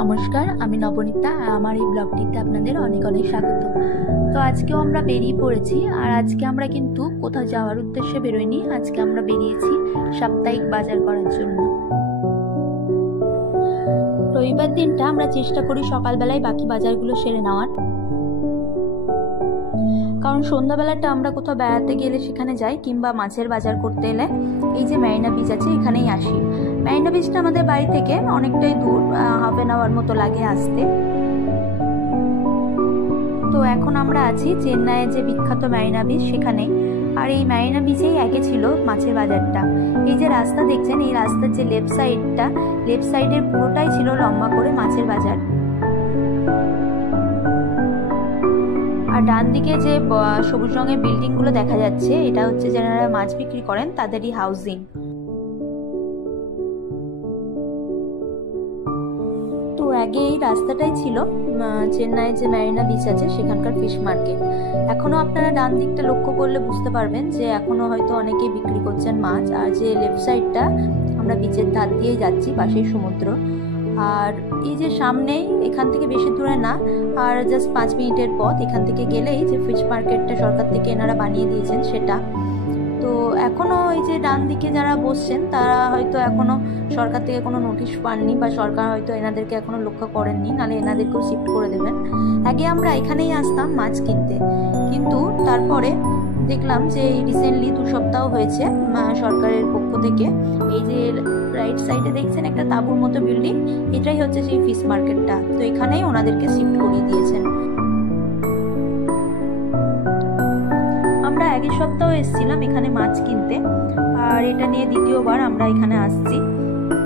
নমস্কার, আমি নবনীতা। আমার এই ব্লগটিতে আপনাদের অনেক অনেক স্বাগত। তো আজকেও আমরা বেরিয়ে পড়েছি, আর আজকে আমরা কিন্তু কোথাও যাওয়ার উদ্দেশ্যে বেরোইনি। আজকে আমরা বেরিয়েছি সাপ্তাহিক বাজার করার জন্য। রবিবার দিনটা আমরা চেষ্টা করি সকালবেলায় বাকি বাজারগুলো সেরে নেওয়ার, কারণ সন্ধ্যাবেলাটা আমরা কোথাও বেড়াতে গেলে সেখানে যাই, কিংবা মাছের বাজার করতে এলে এই যে মেরিনা বিচ আছে এখানেই আসি। মেরিনা বিচটা আমাদের বাড়ি থেকে অনেকটাই দূর, হাফ অ্যান আওয়ার মতো লাগে আসতে। তো এখন আমরা আছি চেন্নাইয়ের যে বিখ্যাত মেরিনা বিচ সেখানে, আর এই মেরিনা বিচেই আগে ছিল মাছের বাজারটা। এই যে রাস্তা দেখছেন, এই রাস্তার যে লেফট সাইডের পুরোটাই ছিল লম্বা করে মাছের বাজার। আর ডান দিকে যে সবুজ রঙের বিল্ডিং গুলো দেখা যাচ্ছে, এটা হচ্ছে যারা মাছ বিক্রি করেন তাদেরই হাউজিং। তো আগে এই রাস্তাটাই ছিল চেন্নাই যে মেরিনা বিচ আছে সেখানকার ফিশ মার্কেট। এখনো আপনারা ডান দিকটা লক্ষ্য করলে বুঝতে পারবেন যে এখনো হয়তো অনেকেই বিক্রি করছেন মাছ। আর যে লেফট সাইডটা, আমরা বিচের ধার দিয়েই যাচ্ছি, পাশেই সমুদ্র। আর এই যে সামনেই, এখান থেকে বেশি দূরে না, আর জাস্ট 5 মিনিটের পথ এখান থেকে গেলেই যে ফিশ মার্কেটটা সরকার থেকে এনারা বানিয়ে দিয়েছেন সেটা। তো এখনো এই যে ডান দিকে যারা বসছেন তারা হয়তো এখনো সরকার থেকে কোনো নোটিশ পাননি, বা সরকার হয়তো এনাদেরকে এখনো লক্ষ্য করেননি, নাহলে এনাদেরকেও শিফট করে দেবেন। আগে আমরা এখানেই আসতাম মাছ কিনতে, কিন্তু তারপরে দেখলাম যে রিসেন্টলি 2 সপ্তাহ হয়েছে সরকারের পক্ষ থেকে এই যে রাইট সাইডে দেখছেন একটা তাঁবুর মতো বিল্ডিং, এটাই হচ্ছে সেই ফিশ মার্কেটটা। তো এখানেই ওনাদেরকে শিফট করিয়ে দিয়েছেন। আমরা আগের সপ্তাহ এসেছিলাম এখানে মাছ কিনতে, আর এটা নিয়ে দ্বিতীয়বার আমরা এখানে আসছি।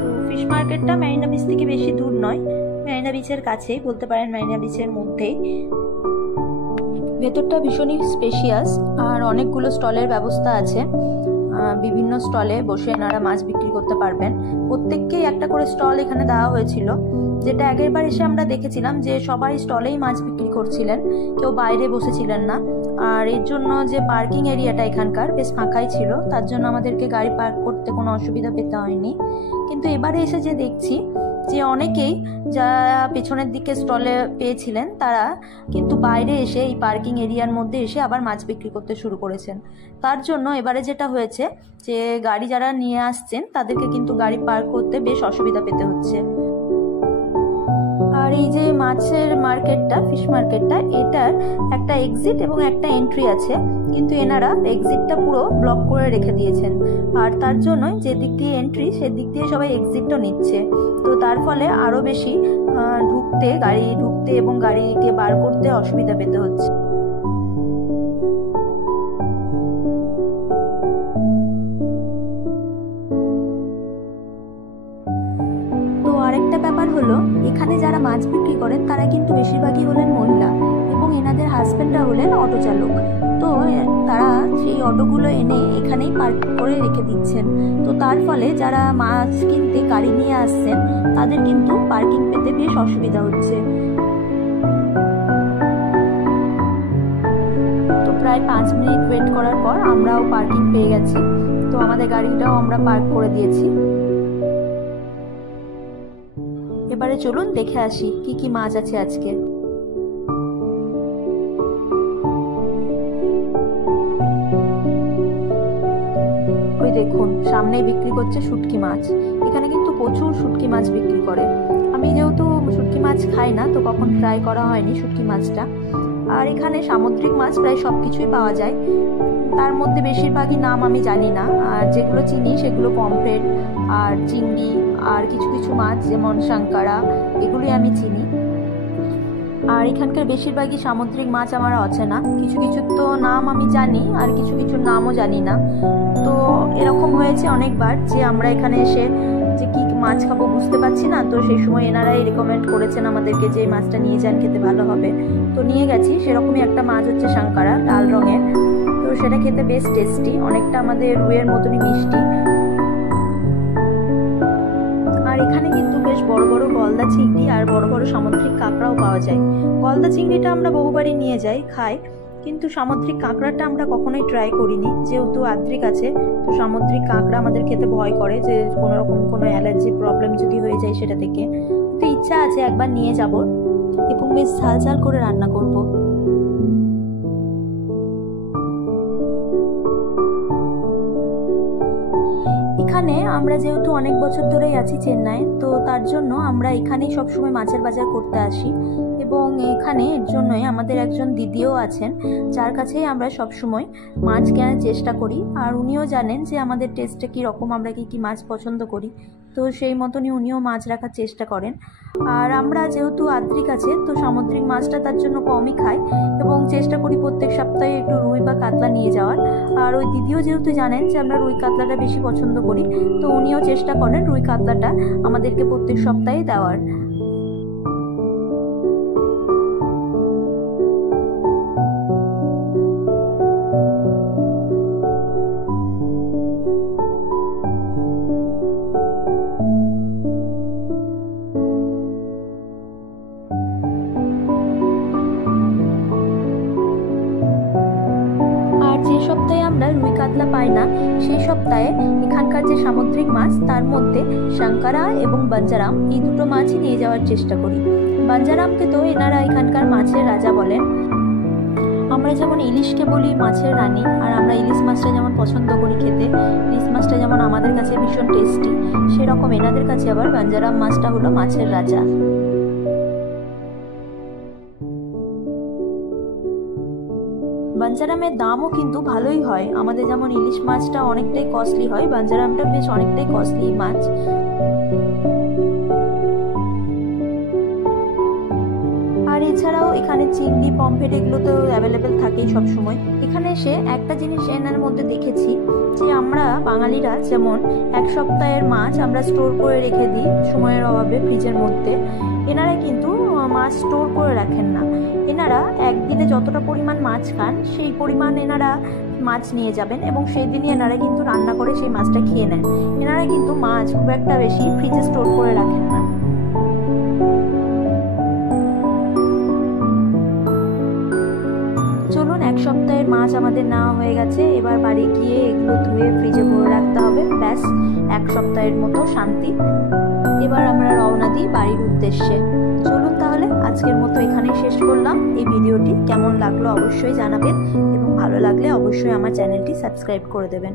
তো ফিশ মার্কেটটা মেরিনা বিচ থেকে বেশি দূর নয়, মেরিনা বিচের কাছেই বলতে পারেন, মেরিনা বিচের মধ্যেই। ভেতরটা ভীষণই স্পেশিয়াস, আর অনেকগুলো স্টলের ব্যবস্থা আছে। বিভিন্ন স্টলে বসে এনারা মাছ বিক্রি করতে পারবেন। প্রত্যেককেই একটা করে স্টল এখানে দেওয়া হয়েছিল, যেটা আগের বার এসে আমরা দেখেছিলাম যে সবাই স্টলেই মাছ বিক্রি করছিলেন, কেউ বাইরে বসেছিলেন না। আর এর জন্য যে পার্কিং এরিয়াটা এখানকার বেশ ফাঁকাই ছিল, তার জন্য আমাদেরকে গাড়ি পার্ক করতে কোনো অসুবিধা পেতে হয়নি। কিন্তু এবারে এসে যে দেখছি যে অনেকেই যারা পেছনের দিকে স্টলে পেয়েছিলেন তারা কিন্তু বাইরে এসে এই পার্কিং এরিয়ার মধ্যে এসে আবার মাছ বিক্রি করতে শুরু করেছেন। তার জন্য এবারে যেটা হয়েছে যে গাড়ি যারা নিয়ে আসছেন তাদেরকে কিন্তু গাড়ি পার্ক করতে বেশ অসুবিধা পেতে হচ্ছে। আর এই যে মাছের মার্কেটটা, ফিশ মার্কেটটা, এটার একটা এক্সিট এবং একটা এন্ট্রি আছে, কিন্তু এনারা এক্সিটটা পুরো ব্লক করে রেখে দিয়েছেন। আর তার জন্য যে দিক দিয়ে এন্ট্রি সেদিক দিয়ে সবাই এক্সিটও নিচ্ছে। তো তার ফলে আরো বেশি গাড়ি ঢুকতে এবং গাড়িকে বার করতে অসুবিধা পেতে হচ্ছে। আরেকটা ব্যাপার হলো, এখানে যারা মাছ বিক্রি করেন তারা কিন্তু বেশিরভাগই হলেন মহিলা, এবং এনাদের হাজবেন্ডরা হলেন অটো চালক। তো তারা সেই অটোগুলো এনে এখানেই পার্ক করে রেখে দিচ্ছেন। তো তার ফলে যারা মাছ কিনতে গাড়ি নিয়ে আসছেন তাদের কিন্তু পার্কিং পেতে বেশ অসুবিধা হচ্ছে। তো প্রায় 5 মিনিট ওয়েট করার পর আমরাও পার্কিং পেয়ে গেছি। তো আমাদের গাড়িটাও আমরা পার্ক করে দিয়েছি। এবারে চলুন দেখে আসি কি কি মাছ আছে আজকে। ওই দেখুন সামনেই বিক্রি করছে শুটকি মাছ। এখানে কিন্তু প্রচুর শুটকি মাছ বিক্রি করে। আমি যেহেতু শুটকি মাছ খাই না, তো কখন ট্রাই করা হয়নি শুটকি মাছটা। আর এখানে সামুদ্রিক মাছ প্রায় সবকিছুই পাওয়া যায়, তার মধ্যে বেশিরভাগই নাম আমি জানি না, আর যেগুলো চিনি সেগুলো পমফ্রেট আর চিংড়ি, আর কিছু কিছু মাছ যেমন সাঙ্কারা, এগুলি আমি চিনি। আর এখানকার বেশিরভাগই সামুদ্রিক মাছ আমার অচেনা, কিছু কিছু তো নাম আমি জানি আর কিছু কিছু নামও জানি না। তো এরকম হয়েছে অনেকবার যে আমরা এখানে এসে যে কি মাছ খাবো বুঝতে পারছি না, তো সেই সময় এনারাই রেকমেন্ড করেছেন আমাদেরকে যে মাছটা নিয়ে যান, খেতে ভালো হবে। তো নিয়ে গেছি। সেরকমই একটা মাছ হচ্ছে সাঙ্কারা, লাল রঙের। তো সেটা খেতে বেশ টেস্টি, অনেকটা আমাদের রুইয়ের মতনই মিষ্টি। আর এখানে কিন্তু বেশ বড় বড় গলদা চিংড়ি আর বড় বড় সামুদ্রিক কাঁকড়াও পাওয়া যায়। গলদা চিংড়িটা আমরা বহুবারই নিয়ে যাই, খাই, কিন্তু সামুদ্রিক কাঁকড়াটা আমরা কখনোই ট্রাই করিনি, যেহেতু আদ্রিক আছে। তো সামুদ্রিক কাঁকড়া আমাদের খেতে ভয় করে, যে কোনো রকম কোনো অ্যালার্জি প্রবলেম যদি হয়ে যায় সেটা থেকে। একটু ইচ্ছা আছে একবার নিয়ে যাব এবং বেশ ঝাল ঝাল করে রান্না করব। এখানে আমরা যেহেতু অনেক বছর ধরেই আছি চেন্নাই, তো তার জন্য আমরা এখানেই সবসময় মাছের বাজার করতে আসি এবং এখানে এর জন্যই আমাদের একজন দিদিও আছেন যার কাছেই আমরা সবসময় মাছ কেনার চেষ্টা করি। আর উনিও জানেন যে আমাদের টেস্টটা কীরকম, আমরা কী মাছ পছন্দ করি, তো সেই মতনই উনিও মাছ রাখার চেষ্টা করেন। আর আমরা যেহেতু আদ্রিক আছে, তো সামুদ্রিক মাছটা তার জন্য কমই খাই এবং চেষ্টা করি প্রত্যেক সপ্তাহে একটু রুই বা কাতলা নিয়ে যাওয়ার। আর ওই দিদিও যেহেতু জানেন যে আমরা রুই কাতলাটা বেশি পছন্দ করি, তো উনিও চেষ্টা করেন রুই কাতলাটা আমাদেরকে প্রত্যেক সপ্তাহে দেওয়ার। যে সপ্তাহে আমরা রুই কাতলা পাই না, সেই সপ্তাহে এখানকার যে সামুদ্রিক মাছ তার মধ্যে সাঙ্কারা এবং বাঞ্জারাম, এই দুটো মাছই নিয়ে যাওয়ার চেষ্টা করি। বাঞ্জারামকে তো এনারা এখানকার মাছের রাজা বলেন। আমরা যেমন ইলিশকে বলি মাছের রানী, আর আমরা ইলিশ মাছটা যেমন পছন্দ করি খেতে, ইলিশ মাছটা যেমন আমাদের কাছে ভীষণ টেস্টি, সেরকম এনাদের কাছে আবার বাঞ্জারাম মাছটা হলো মাছের রাজা। বাঞ্জারামের দামও কিন্তু ভালোই হয়, আমাদের যেমন ইলিশ মাছটা অনেকটাই কস্টলি হয়, বাঞ্জারামটা বেশ অনেকটাই কস্টলি মাছ। আর এছাড়াও এখানে চিংড়ি, পমফ্রেট এগুলো তো অ্যাভেলেবেল থাকেই সবসময়। এখানে এসে একটা জিনিস এনার মধ্যে দেখেছি যে আমরা বাঙালিরা যেমন এক সপ্তাহের মাছ আমরা স্টোর করে রেখে দিই সময়ের অভাবে ফ্রিজের মধ্যে, এনারা কিন্তু মাছ স্টোর করে রাখেন না। এনারা একদিনে যতটা পরিমাণ মাছ খান সেই পরিমাণ এনারা মাছ নিয়ে যাবেন এবং সেই দিনই এনারা কিন্তু রান্না করে সেই মাছটা খেয়ে নেন। এনারা কিন্তু মাছ খুব একটা বেশি ফ্রিজে স্টোর করে রাখেন না। চলুন, এক সপ্তাহের মাছ আমাদের নেওয়া হয়ে গেছে, এবার বাড়ি গিয়ে এগুলো ধুয়ে ফ্রিজে ভরে রাখতে হবে, ব্যাস এক সপ্তাহের মতো শান্তি। এবার আমরা রওনা দিই বাড়ির উদ্দেশ্যে। চলুন তাহলে আজকের মতো এখানেই শেষ করলাম। এই ভিডিওটি কেমন লাগলো অবশ্যই জানাবেন এবং ভালো লাগলে অবশ্যই আমার চ্যানেলটি সাবস্ক্রাইব করে দেবেন।